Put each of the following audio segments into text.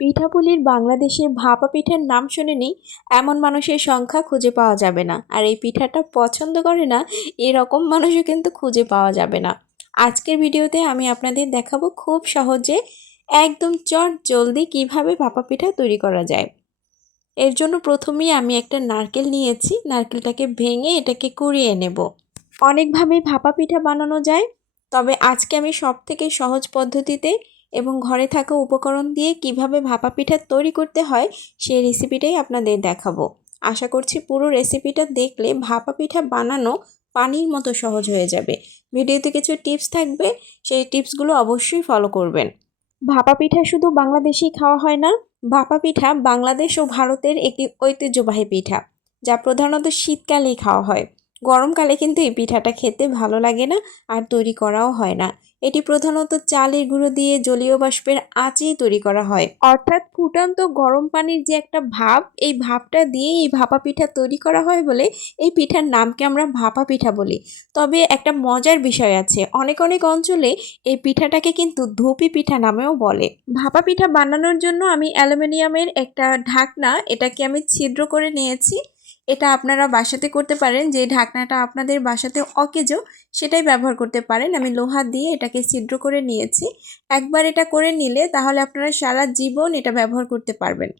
পিঠাপুলির বাংলাদেশে ভাপা পিঠার নাম শুনেনি, এমন মানুষের সংখ্যা খুঁজে পাওয়া যাবে না। আর এই পিঠাটা পছন্দ করে না, এরকম মানুষও কিন্তু খুঁজে পাওয়া যাবে না। আজকের ভিডিওতে আমি আপনাদের দেখাবো খুব সহজে একদম চট জলদি কীভাবে ভাপা পিঠা তৈরি করা যায়। এর জন্য প্রথমেই আমি একটা নারকেল নিয়েছি, নারকেলটাকে ভেঙে এটাকে কুড়িয়ে নেব। অনেকভাবে ভাপা পিঠা বানানো যায়, তবে আজকে আমি সব থেকে সহজ পদ্ধতিতে এবং ঘরে থাকা উপকরণ দিয়ে কীভাবে ভাপা পিঠা তৈরি করতে হয়, সেই রেসিপিটাই আপনাদের দেখাবো। আশা করছি পুরো রেসিপিটা দেখলে ভাপা পিঠা বানানো পানির মতো সহজ হয়ে যাবে। ভিডিওতে কিছু টিপস থাকবে, সেই টিপসগুলো অবশ্যই ফলো করবেন। ভাপা পিঠা শুধু বাংলাদেশেই খাওয়া হয় না ভাপা পিঠা বাংলাদেশ ও ভারতের একটি ঐতিহ্যবাহী পিঠা, যা প্রধানত শীতকালেই খাওয়া হয়। গরমকালে কিন্তু এই পিঠাটা খেতে ভালো লাগে না আর তৈরি করাও হয় না। এটি প্রধানত চালের গুঁড়ো দিয়ে জলীয় বাষ্পের আঁচেই তৈরি করা হয়। অর্থাৎ ফুটান্ত গরম পানির যে একটা ভাপ এই ভাপটা দিয়ে এই ভাপা পিঠা তৈরি করা হয় বলে এই পিঠার নামকে আমরা ভাপা পিঠা বলি। তবে একটা মজার বিষয় আছে। অনেক অনেক অঞ্চলে এই পিঠাটাকে কিন্তু ধুপি পিঠা নামেও বলে। ভাপা পিঠা বানানোর জন্য আমি অ্যালুমিনিয়ামের একটা ঢাকনা এটাকে আমি ছিদ্র করে নিয়েছি। এটা আপনারা বাসাতে করতে পারেন, যে ঢাকনাটা আপনাদের বাসাতে অকেজো সেটাই ব্যবহার করতে পারেন। আমি লোহা দিয়ে এটাকে ছিদ্র করে নিয়েছি। একবার এটা করে নিলে তাহলে আপনারা সারা জীবন এটা ব্যবহার করতে পারবেন।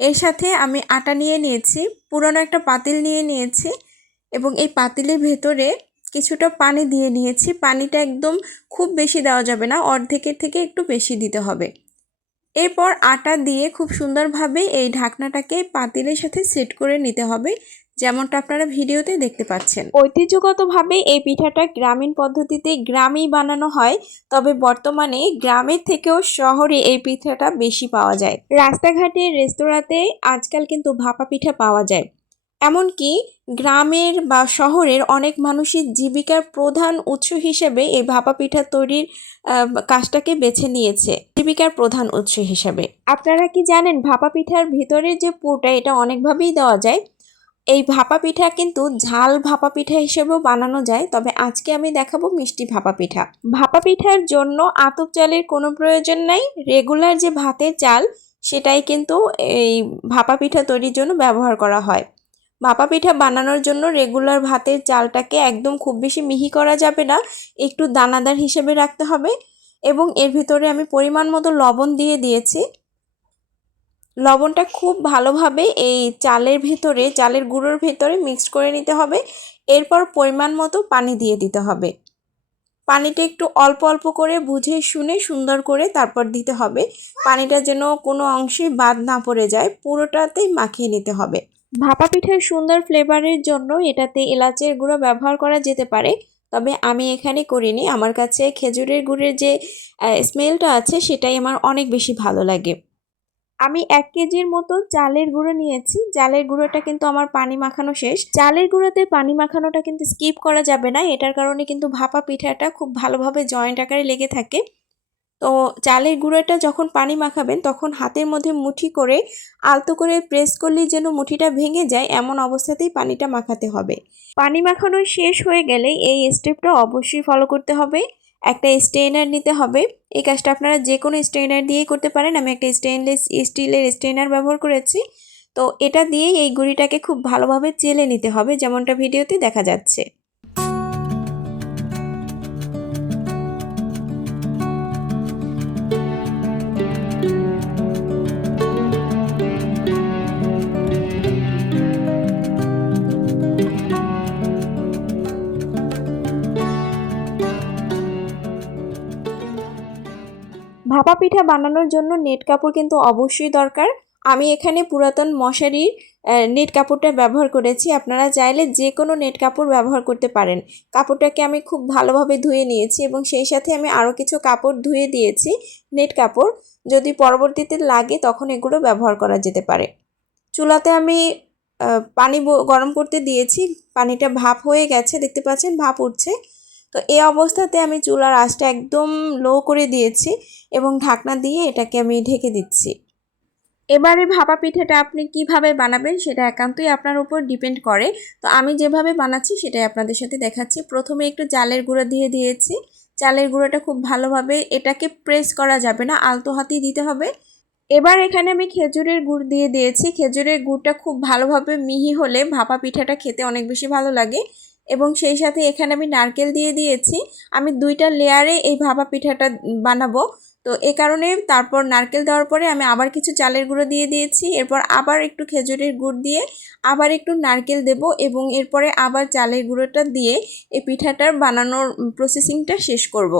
এর সাথে আমি আটা নিয়ে নিয়েছি, পুরনো একটা পাতিল নিয়ে নিয়েছি এবং এই পাতিলের ভেতরে কিছুটা পানি দিয়ে নিয়েছি। পানিটা একদম খুব বেশি দেওয়া যাবে না, অর্ধেকের থেকে একটু বেশি দিতে হবে। এরপর আটা দিয়ে খুব সুন্দরভাবে এই ঢাকনাটাকে পাতিলের সাথে সেট করে নিতে হবে, যেমনটা আপনারা ভিডিওতে দেখতে পাচ্ছেন। ঐতিহ্যগতভাবে এই পিঠাটা গ্রামীণ পদ্ধতিতে গ্রামেই বানানো হয়, তবে বর্তমানে গ্রামের থেকেও শহরে এই পিঠাটা বেশি পাওয়া যায়। রাস্তাঘাটে, রেস্তোরাঁতে আজকাল কিন্তু ভাপা পিঠা পাওয়া যায়। এমনকি গ্রামের বা শহরের অনেক মানুষের জীবিকার প্রধান উৎস হিসেবে এই ভাপা পিঠা তৈরির কাজটাকে বেছে নিয়েছে। জীবিকার প্রধান উৎস হিসেবে। আপনারা কি জানেন ভাপা পিঠার ভিতরের যে পুরটা, এটা অনেকভাবেই দেওয়া যায়? এই ভাপা পিঠা কিন্তু ঝাল ভাপা পিঠা হিসেবেও বানানো যায়, তবে আজকে আমি দেখাবো মিষ্টি ভাপা পিঠা। ভাপা পিঠার জন্য আতপ চালের কোনো প্রয়োজন নাই। রেগুলার যে ভাতের চাল, সেটাই কিন্তু এই ভাপা পিঠা তৈরির জন্য ব্যবহার করা হয়। ভাপা পিঠা বানানোর জন্য রেগুলার ভাতের চালটাকে একদম খুব বেশি মিহি করা যাবে না, একটু দানাদার হিসেবে রাখতে হবে এবং এর ভিতরে আমি পরিমাণ মতো লবণ দিয়ে দিয়েছি। লবণটা খুব ভালোভাবে এই চালের ভেতরে, চালের গুঁড়োর ভেতরে মিক্সড করে নিতে হবে। এরপর পরিমাণ মতো পানি দিয়ে দিতে হবে। পানিটা একটু অল্প অল্প করে বুঝে শুনে সুন্দর করে তারপর দিতে হবে। পানিটা যেন কোনো অংশে বাদ না পড়ে যায়, পুরোটাতেই মাখিয়ে নিতে হবে। ভাপা পিঠার সুন্দর ফ্লেভারের জন্য এটাতে এলাচের গুঁড়ো ব্যবহার করা যেতে পারে, তবে আমি এখানে করিনি। আমার কাছে খেজুরের গুড়ের যে স্মেলটা আছে সেটাই আমার অনেক বেশি ভালো লাগে। আমি এক কেজির মতো চালের গুঁড়ো নিয়েছি। চালের গুঁড়োটা কিন্তু আমার পানি মাখানো শেষ। চালের গুঁড়োতে পানি মাখানোটা কিন্তু স্কিপ করা যাবে না। এটার কারণে কিন্তু ভাপা পিঠাটা খুব ভালোভাবে জয়েন্ট আকারে লেগে থাকে। তো চালের গুঁড়োটা যখন পানি মাখাবেন, তখন হাতের মধ্যে মুঠি করে আলতো করে প্রেস করলেই যেন মুঠিটা ভেঙে যায়, এমন অবস্থাতেই পানিটা মাখাতে হবে। পানি মাখানো শেষ হয়ে গেলে এই স্টেপটা অবশ্যই ফলো করতে হবে। একটা স্টেইনার নিতে হবে। এই কাজটা আপনারা যে কোনো স্টেইনার দিয়েই করতে পারেন। আমি একটা স্টেইনলেস স্টিলের স্টেইনার ব্যবহার করেছি। তো এটা দিয়ে এই গুঁড়িটাকে খুব ভালোভাবে চেলে নিতে হবে, যেমনটা ভিডিওতে দেখা যাচ্ছে। পিঠা বানানোর জন্য নেট কাপড় কিন্তু অবশ্যই দরকার। আমি এখানে পুরাতন মশারির নেট কাপড়টা ব্যবহার করেছি। আপনারা চাইলে যে কোনো নেট কাপড় ব্যবহার করতে পারেন। কাপড়টাকে আমি খুব ভালোভাবে ধুয়ে নিয়েছি এবং সেই সাথে আমি আরও কিছু কাপড় ধুয়ে দিয়েছি নেট কাপড়। যদি পরবর্তীতে লাগে তখন এগুলো ব্যবহার করা যেতে পারে। চুলাতে আমি পানি গরম করতে দিয়েছি। পানিটা ভাপ হয়ে গেছে, দেখতে পাচ্ছেন ভাপ উঠছে। তো এই অবস্থাতে আমি চুলার আঁচটা একদম লো করে দিয়েছি এবং ঢাকনা দিয়ে এটাকে আমি ঢেকে দিচ্ছি। এবারে ভাপা পিঠাটা আপনি কীভাবে বানাবেন সেটা একান্তই আপনার উপর ডিপেন্ড করে। তো আমি যেভাবে বানাচ্ছি সেটাই আপনাদের সাথে দেখাচ্ছি। প্রথমে একটু চালের গুঁড়ো দিয়ে দিয়েছি। চালের গুঁড়োটা খুব ভালোভাবে এটাকে প্রেস করা যাবে না, আলতো হাতেই দিতে হবে। এবার এখানে আমি খেজুরের গুড় দিয়ে দিয়েছি। খেজুরের গুড়টা খুব ভালোভাবে মিহি হলে ভাপা পিঠাটা খেতে অনেক বেশি ভালো লাগে। এবং সেই সাথে এখানে আমি নারকেল দিয়ে দিয়েছি। আমি দুইটা লেয়ারে এই ভাপা পিঠাটা বানাবো। তো এ কারণে তারপর নারকেল দেওয়ার পরে আমি আবার কিছু চালের গুঁড়ো দিয়ে দিয়েছি। এরপর আবার একটু খেজুরের গুড় দিয়ে আবার একটু নারকেল দেব এবং এরপরে আবার চালের গুঁড়োটা দিয়ে এই পিঠাটার বানানোর প্রসেসিংটা শেষ করব।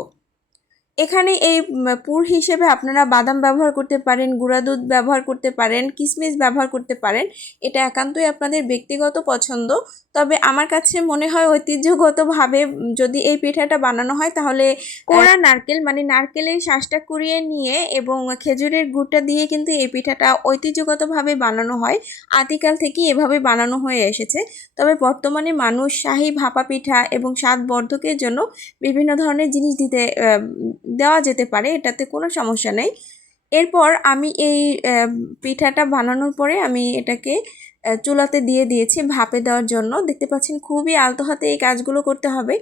এখানে এই পুর হিসেবে আপনারা বাদাম ব্যবহার করতে পারেন, গুঁড়া দুধ ব্যবহার করতে পারেন কিশমিশ ব্যবহার করতে পারেন, এটা একান্তই আপনাদের ব্যক্তিগত পছন্দ। তবে আমার কাছে মনে হয় ঐতিহ্যগতভাবে যদি এই পিঠাটা বানানো হয় তাহলে কোড়া নারকেল মানে নারকেলের শ্বাসটা কুড়িয়ে নিয়ে এবং খেজুরের গুড়টা দিয়ে কিন্তু এই পিঠাটা ঐতিহ্যগতভাবে বানানো হয়। আদিকাল থেকেই এভাবে বানানো হয়ে এসেছে। তবে বর্তমানে মানুষ শাহি ভাপা পিঠা এবং স্বাদ বর্ধকের জন্য বিভিন্ন ধরনের জিনিস দিতে দেওয়া যেতে পারে, এটাতে কোনো সমস্যা নেই। এরপর আমি এই পিঠাটা বানানোর পরে আমি এটাকে চুলাতে দিয়ে দিয়েছি ভাপে দেওয়ার জন্য। দেখতে পাচ্ছেন খুবই আলতো হাতে এই কাজগুলো করতে হবে।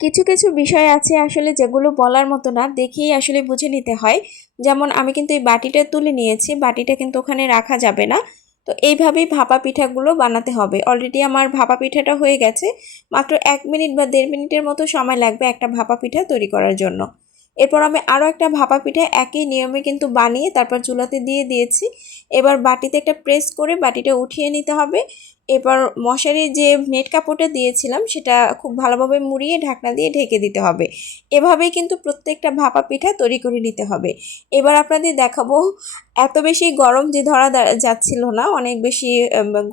কিছু কিছু বিষয় আছে আসলে যেগুলো বলার মতো না, দেখেই আসলে বুঝে নিতে হয়। যেমন আমি কিন্তু এই বাটিটা তুলে নিয়েছি, বাটিটা কিন্তু ওখানে রাখা যাবে না। তো এইভাবেই ভাপা পিঠাগুলো বানাতে হবে। অলরেডি আমার ভাপা পিঠাটা হয়ে গেছে। মাত্র এক মিনিট বা দেড় মিনিটের মতো সময় লাগবে একটা ভাপা পিঠা তৈরি করার জন্য। এরপর আমি আরও একটা ভাপা পিঠা একই নিয়মে কিন্তু বানিয়ে তারপর চুলাতে দিয়ে দিয়েছি। এবার বাটিতে একটা প্রেস করে বাটিটা উঠিয়ে নিতে হবে। এবার মশারি যে নেট কাপড়টা দিয়েছিলাম, সেটা খুব ভালোভাবে মুড়িয়ে ঢাকনা দিয়ে ঢেকে দিতে হবে। এভাবেই কিন্তু প্রত্যেকটা ভাপা পিঠা তৈরি করে নিতে হবে। এবার আপনাদের দেখাবো, এত বেশি গরম যে ধরা যাচ্ছিল না, অনেক বেশি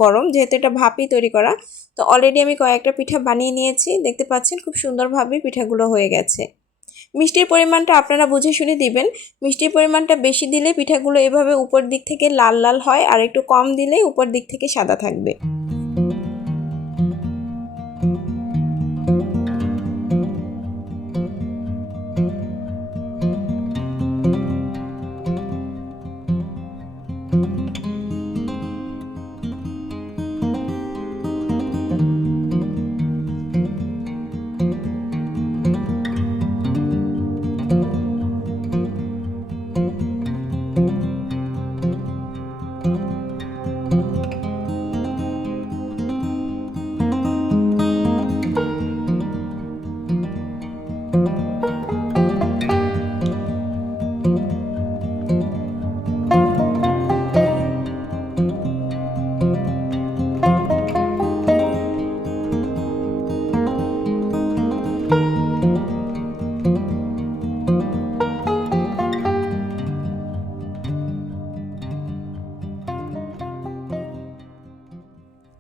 গরম যেহেতু এটা ভাপই তৈরি করা। তো অলরেডি আমি কয়েকটা পিঠা বানিয়ে নিয়েছি। দেখতে পাচ্ছেন খুব সুন্দরভাবে পিঠাগুলো হয়ে গেছে। মিষ্টির পরিমাণটা আপনারা বুঝে শুনে দিবেন। মিষ্টির পরিমাণটা বেশি দিলে পিঠাগুলো এভাবে উপর দিক থেকে লাল লাল হয় আর একটু কম দিলে উপর দিক থেকে সাদা থাকবে।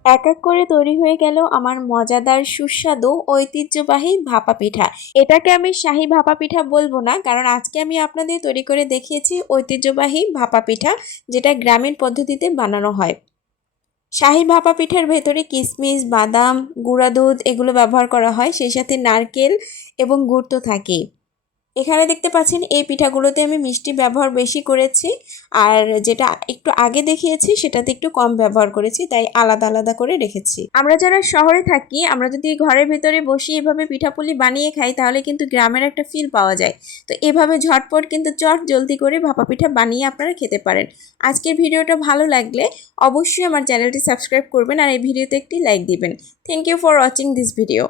এক এক করে তৈরি হয়ে গেল আমার মজাদার সুস্বাদু, ঐতিহ্যবাহী ভাপা পিঠা। এটাকে আমি শাহি ভাপা পিঠা বলব না, কারণ আজকে আমি আপনাদের তৈরি করে দেখিয়েছি ঐতিহ্যবাহী ভাপা পিঠা, যেটা গ্রামীণ পদ্ধতিতে বানানো হয়। শাহি ভাপা পিঠার ভেতরে কিশমিশ বাদাম, গুঁড়া দুধ এগুলো ব্যবহার করা হয়, সেই সাথে নারকেল এবং গুড় তো থাকেই। এখানে দেখতে পাচ্ছেন, এই পিঠাগুলোতে আমি মিষ্টি ব্যবহার বেশি করেছি। আর যেটা একটু আগে দেখিয়েছি, সেটাতে একটু কম ব্যবহার করেছি, তাই আলাদা আলাদা করে রেখেছি। আমরা যারা শহরে থাকি, আমরা যদি ঘরের ভেতরে বসে এভাবে পিঠাপুলি বানিয়ে খাই, তাহলে কিন্তু গ্রামের একটা ফিল পাওয়া যায়। তো এভাবে ঝটপট কিন্তু চট জলদি করে ভাপা পিঠা বানিয়ে আপনারা খেতে পারেন। আজকের ভিডিওটা ভালো লাগলে অবশ্যই আমার চ্যানেলটি সাবস্ক্রাইব করবেন, আর এই ভিডিওতে একটি লাইক দিবেন। Thank you for watching this video